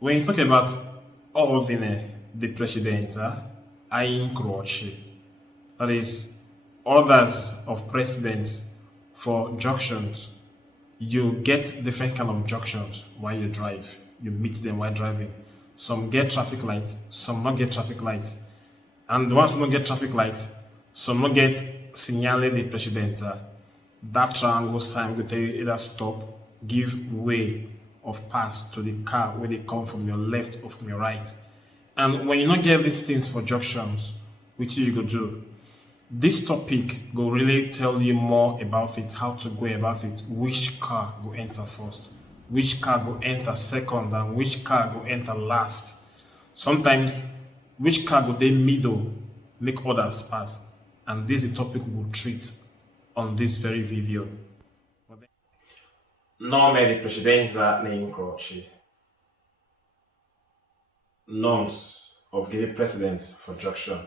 When you talk about ordine di precedenza, agli incroci, that is, orders of precedence for junctions, you get different kind of junctions while you drive. You meet them while driving. Some get traffic lights, some not get traffic lights. And the ones who don't get traffic lights, some not get segnale di precedenza. That triangle sign will tell you either stop, give way of pass to the car where they come from your left or from your right. And when you not get these things for junctions, which you go do, this topic will really tell you more about it, how to go about it, which car go enter first, which car go enter second, and which car go enter last. Sometimes, which car go they middle, make others pass. And this is the topic we will treat on this very video. Nome di precedenza nei incroci. Norms of giving precedence for junction.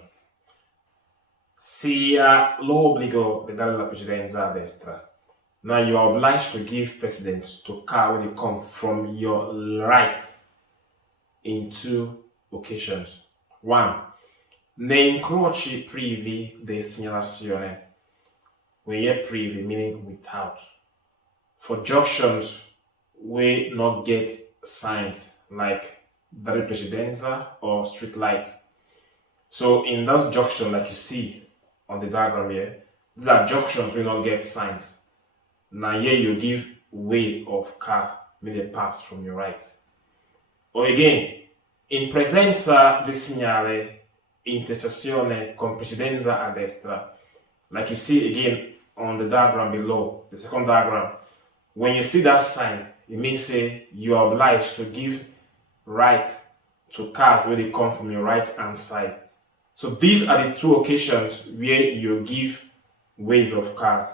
Sia l'obbligo di dare la precedenza a destra. Now you are obliged to give precedence to car when they come from your right in two occasions. One, nei incroci privi di segnalazione. When you're privi, meaning without. For junctions, we not get signs like dare precedenza or street light. So in that junction, like you see on the diagram here, these are junctions we don't get signs. Now here you give way of car when they pass from your right. Or again, in presenza di segnale intersezione con precedenza a destra, like you see again on the diagram below, the second diagram, when you see that sign, it means say you are obliged to give right to cars where they come from your right hand side. So these are the two occasions where you give ways of cars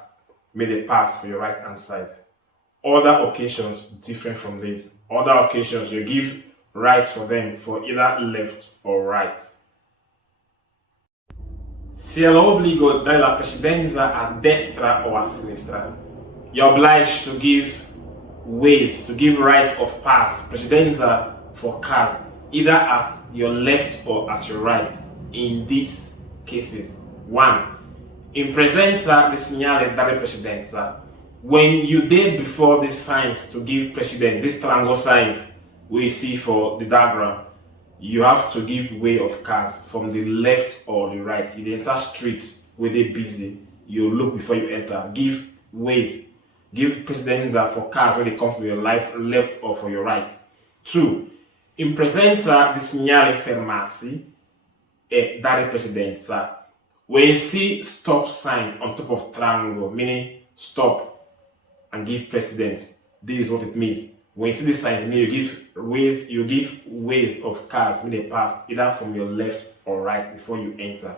where they pass for your right hand side. Other occasions different from this. Other occasions you give right for them for either left or right. Sia l'obbligo della precedenza a destra o a sinistra. You're obliged to give ways, to give right of pass, precedenza for cars, either at your left or at your right. In these cases, one, in presenza di segnale dare precedenza. When you did before these signs to give precedence, these triangle signs we see for the diagram, you have to give way of cars from the left or the right. In the entire street where they're busy, you look before you enter. Give ways, give precedence for cars when they come from your left or for your right. Two, in presenza di segnale fermarsi e dare precedenza. When you see stop sign on top of triangle, meaning stop and give precedence, this is what it means. When you see these signs, you give ways of cars when they pass either from your left or right before you enter.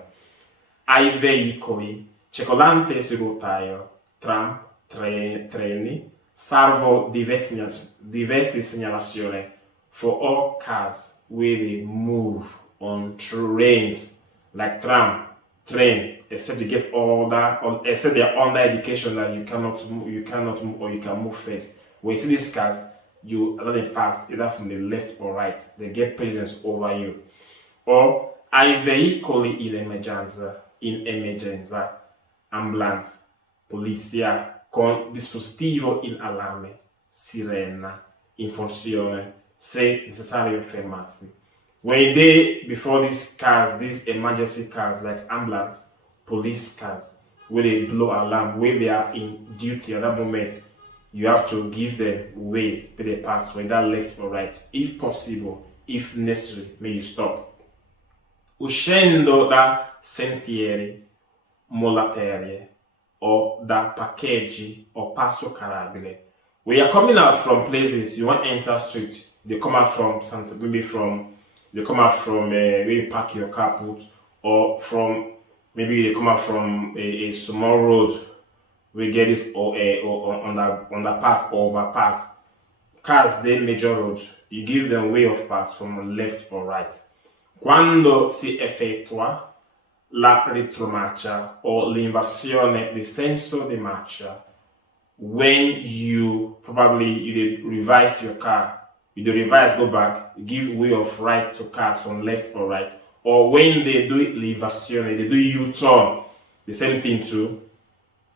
Ai veicoli, circolante sul rotaio, tram, treni, salvo diverse segnalazioni for all cars where they move on trains like tram, train, except you get order, or except they are under indication that you cannot move or you can move first. When you see these cars, you allow them pass either from the left or right. They get precedence over you. Or ai veicoli in emergenza, ambulance, polizia con dispositivo in allarme, sirena, in funzione, se necessario fermarsi. When they, before these cars, these emergency cars like ambulance, police cars, where they blow alarm, where they are in duty at that moment, you have to give them ways where they pass, whether left or right. If possible, if necessary, may you stop. Uscendo da sentieri, mulatterie, or da parcheggi or passo carabile. When you're coming out from places, you want to enter street, they come out from something, maybe from where you park your car put, or from maybe they come out from a small road. We get this or underpass or overpass. Cars they major road. You give them way of pass from left or right. Quando si effettua la retromarcia o l'inversione di senso di marcia, when you did revise your car with the reverse go back, you give way of right to cars from left or right. Or when they do l'inversione, they do U-turn, the same thing too.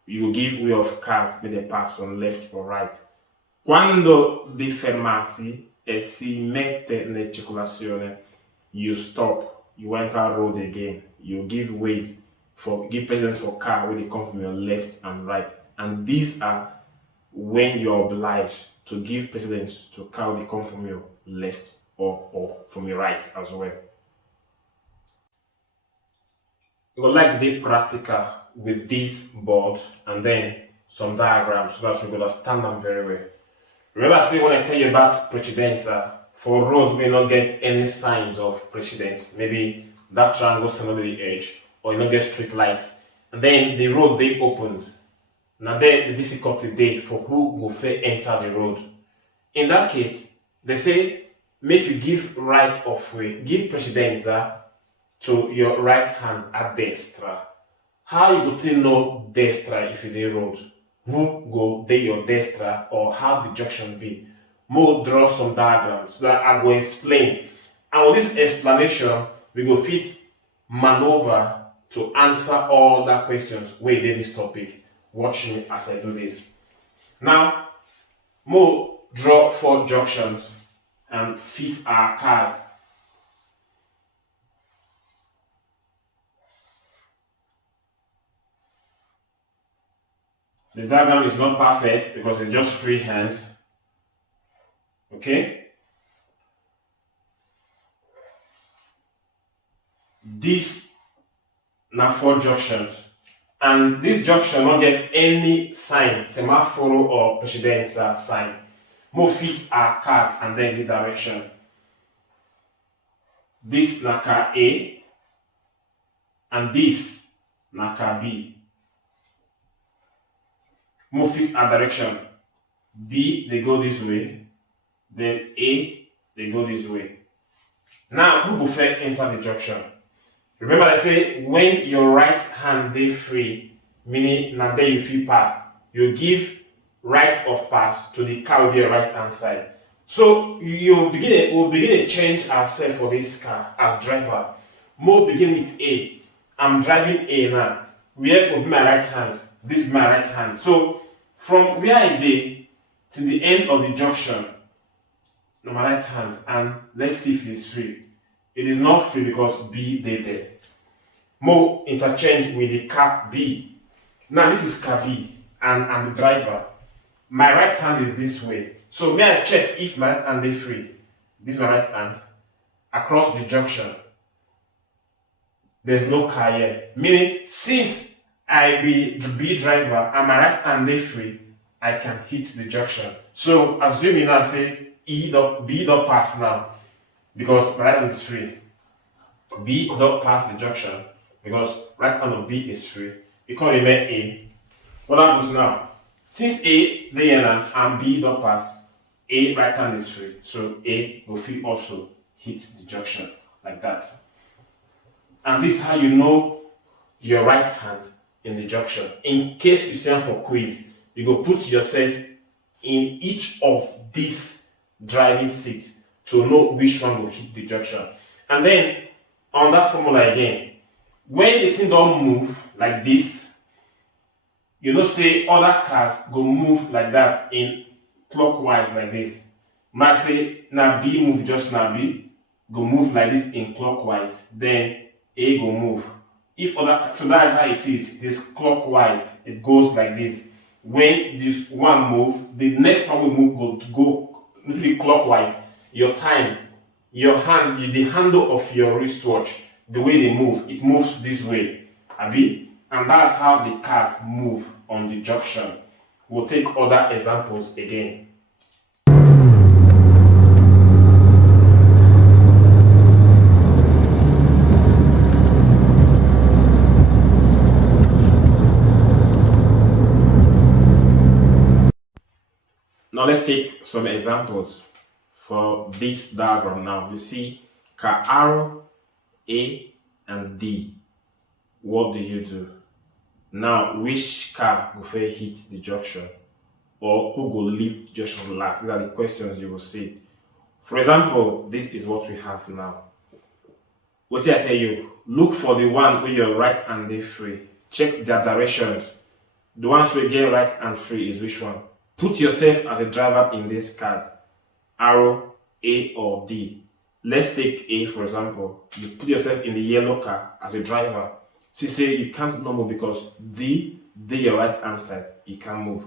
You give way of cars when they pass from left or right. Quando di fermarsi e si mette in circolazione, you stop, you enter road again, you give precedence for car when they come from your left and right. And these are when you're obliged to give precedence to car when they come from your left or from your right as well. We would like to be practical with this board and then some diagrams so that we understand them very well. Remember, I say when I tell you about precedenza, for road may not get any signs of precedence. Maybe that triangle is under the edge, or you not get street lights, and then the road they opened. Now there the difficulty there for who go fair enter the road. In that case, they say make you give right of way, give precedenza to your right hand at destra. How you go to know destra if you dey road? Who go dey your destra or how the junction be? Mo draw some diagrams so that I go explain. And with this explanation, we go fit maneuver to answer all that questions wey dey this topic. Watch me as I do this. Now, Mo draw 4 junctions and fit our cars. The diagram is not perfect because it's just freehand. Okay? These are 4 junctions. And this junction don't get any sign, semaphore or precedenza sign. More fix our cars and then the direction. This na car A and this na car B. More fix our direction. B they go this way, then A they go this way. Now who go first enter the junction? Remember I say when your right hand dey free, meaning na there you fit pass, you give right of pass to the car with your right hand side. So we'll begin to change ourselves for this car as driver. Mo begin with A. I'm driving A now. Where will be my right hand? This is my right hand. So from where I dey to the end of the junction, on my right hand, and let's see if it's free. It is not free because B dey there. Mo interchange with the car B. Now this is car B and I'm the driver. My right hand is this way. So when I check if my right hand is free, this is my right hand, across the junction, there's no car here. Meaning, since I be the B driver and my right hand is free, I can hit the junction. So assuming now say B don't pass now because my right hand is free. B don't pass the junction because right hand of B is free. You can remain A. What happens now? Since A there and B don't pass, A right hand is free. So A will fit also hit the junction like that. And this is how you know your right hand in the junction. In case you stand for quiz, you go put yourself in each of these driving seats to know which one will hit the junction. And then on that formula again, when the thing don't move like this, you know say other cars go move like that in clockwise like this. Might say now B move just now B, go move like this in clockwise, then A go move. If other, so that is how it is. It is clockwise. It goes like this. When this one move, the next one will move go literally clockwise. Your time, your hand, the handle of your wristwatch, the way they move, it moves this way. Abi? And that's how the cars move on the junction. We'll take other examples again. Now let's take some examples for this diagram. Now you see car R, A, and D. What do you do? Now which car will first hit the junction, or who will leave the junction last? These are the questions you will see. For example, this is what we have now. What did I tell you? Look for the one with your right hand dey free. Check their directions. The ones we get right hand free is which one? Put yourself as a driver in these cars. Arrow, A or D. Let's take A for example. You put yourself in the yellow car as a driver. So you say you can't no move because D your right hand side. You can't move.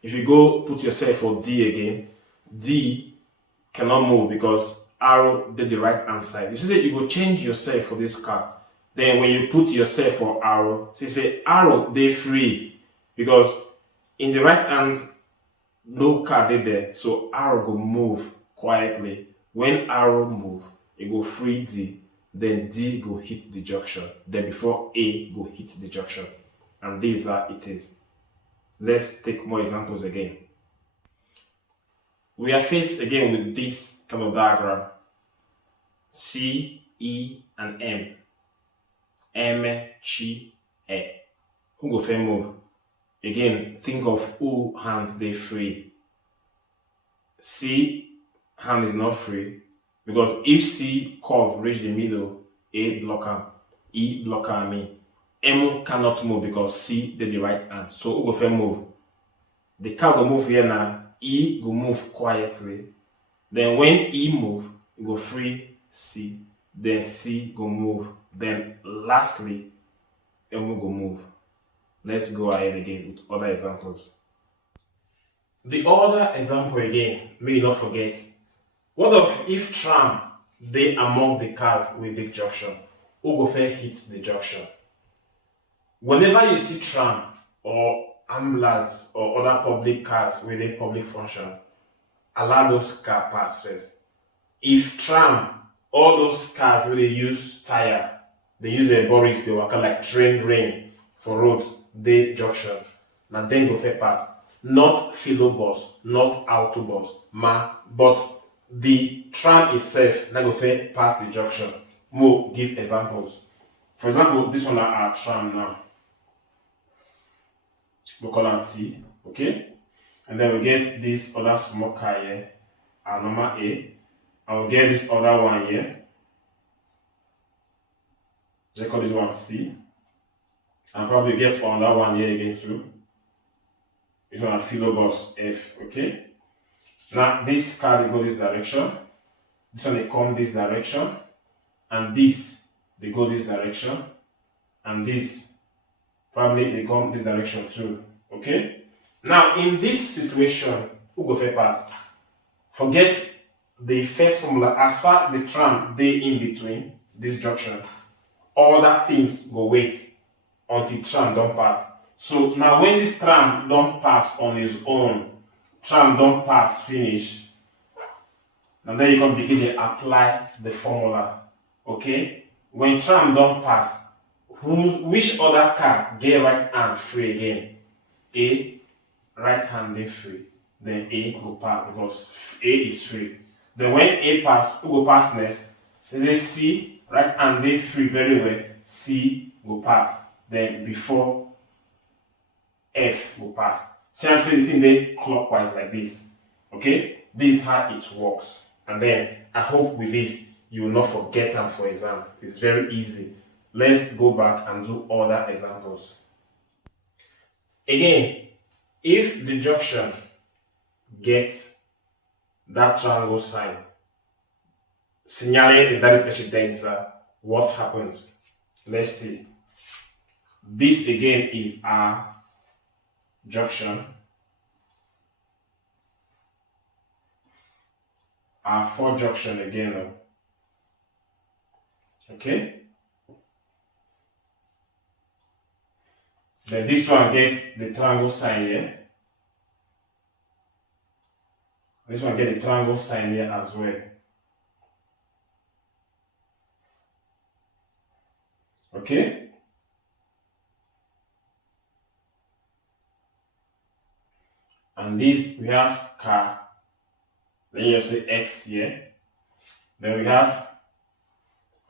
If you go put yourself for D again, D cannot move because arrow did the right hand side. You say you go change yourself for this car. Then when you put yourself for arrow, so you say arrow they free because in the right hand no car did there, so arrow go move quietly. When arrow move, it go free D, then D go hit the junction. Then before A go hit the junction, and this is how it is. Let's take more examples again. We are faced again with this kind of diagram. C, E, and M. M, Chi, E. Who go first move? Again, think of who hands they free. C hand is not free because if C curve reach the middle, A block am, E block am me. M cannot move because C did the right hand. So who go first move? The car go move here now. E go move quietly. Then when E move, it go free C. Then C go move. Then lastly, M go move. Let's go ahead again with other examples. The other example again, may you not forget. What if tram they among the cars with the junction? Who go first hit the junction? Whenever you see tram or ambulance or other public cars with a public function, allow those cars pass first. If tram, all those cars where they use tire, they use a boris, they work like train rain for roads, they junction. Now then go first pass. Not philobus, not autobus, but the tram itself now go first pass the junction. More give examples. For example, this one are our tram now. We call it T, okay? And then we get this other small car here, our normal A. And we'll get this other one here. Let's call this one C. And probably get another one here again too. This one a philobus F, okay? Now this car they go this direction. This one they come this direction. And this they go this direction. And this probably they come this direction too. Okay? Now in this situation, who go first pass? Forget the first formula. As far the tram they in between this junction, all that things go wait until tram don't pass. So now when this tram don't pass on its own, tram don't pass finish. And then you can begin to apply the formula. Okay? When tram don't pass, which other car get right hand free again? A, right hand they free. Then A go pass because A is free. Then when A pass, who go pass next? They say C, right hand they free very well. C go pass. Then before F go pass. See I'm saying the thing they clockwise like this. Okay? This is how it works. And then I hope with this you will not forget them for exam. It's very easy. Let's go back and do other examples. Again, if the junction gets that triangle sign, segnale the precedenza, what happens? Let's see. This again is our junction. Our four junction again now. Okay? Then this one gets the triangle sign here. This one get the triangle sign here as well. Okay? And this we have car. Then you say X here. Then we have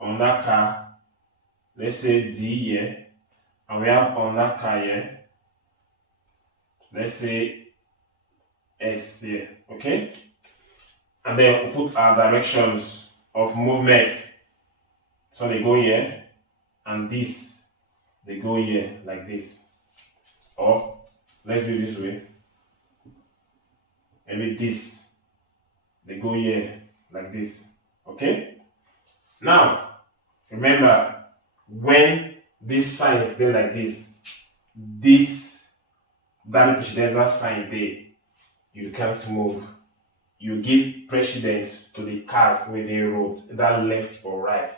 on that car, let's say D here. And we have on that car here, let's say S here. Okay? and then we put our directions of movement. So they go here, and this, they go here like this. Or let's do it this way. Maybe this, they go here like this. Okay? Now, remember, when this sign is there like this that precedenza sign there, you can't move. You give precedence to the cars where they road, either left or right.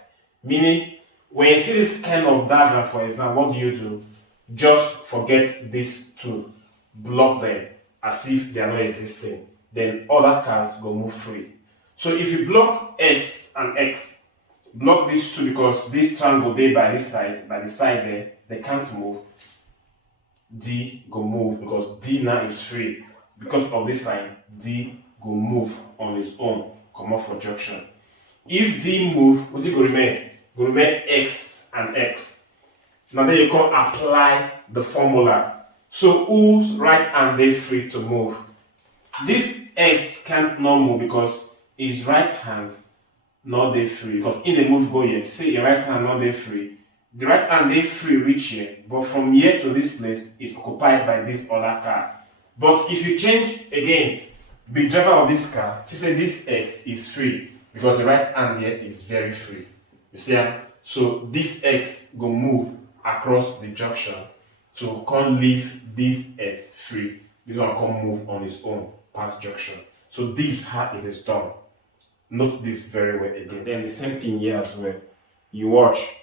Meaning, when you see this kind of diagram, for example, what do? Just forget these two, block them as if they are not existing. Then other cars go move free. So if you block S and X, block these two because this triangle there by the side there, they can't move. D go move because D now is free. Because of this sign, D go move on its own, come off for junction. If D move, what it go remain? Go remain X and X. Now then you can apply the formula. So whose right hand they free to move? This X can't not move because his right hand not they free. Because in the move go here, see your right hand not they free. The right hand they free reach here, but from here to this place is occupied by this other car. But if you change again, the driver of this car, she said this X is free because the right hand here is very free. You see, so this X go move across the junction to come leave this S free. This one come move on its own past junction. So this how it is done. Note this very well again. Then the same thing here as well. You watch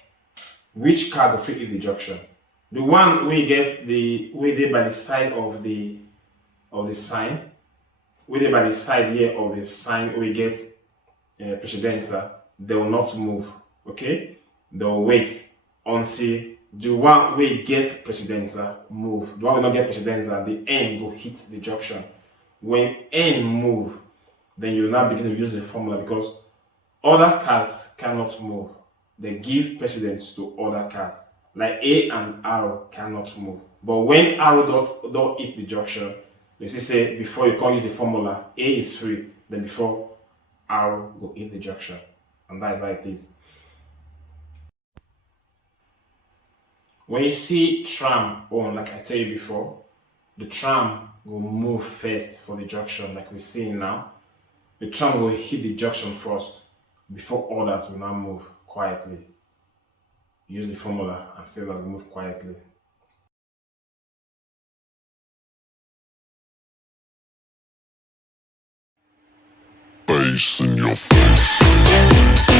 which car go fit in the junction. The one we get the way there by the side of the sign. We there by the side here of the sign we get precedenza. They will not move. Okay, they will wait until the one we get precedenza move. The one we not get precedenza, the N go hit the junction. When N move, then you now begin to use the formula because other cars cannot move. They give precedence to other cars. Like A and R cannot move. But when R don't hit the junction, they say before you can use the formula, A is free, then before R will hit the junction. And that is how it is. When you see tram on, like I tell you before, the tram will move first for the junction, like we're seeing now. The tram will hit the junction first before others will now move quietly. Use the formula and say that we move quietly. Bass in your face.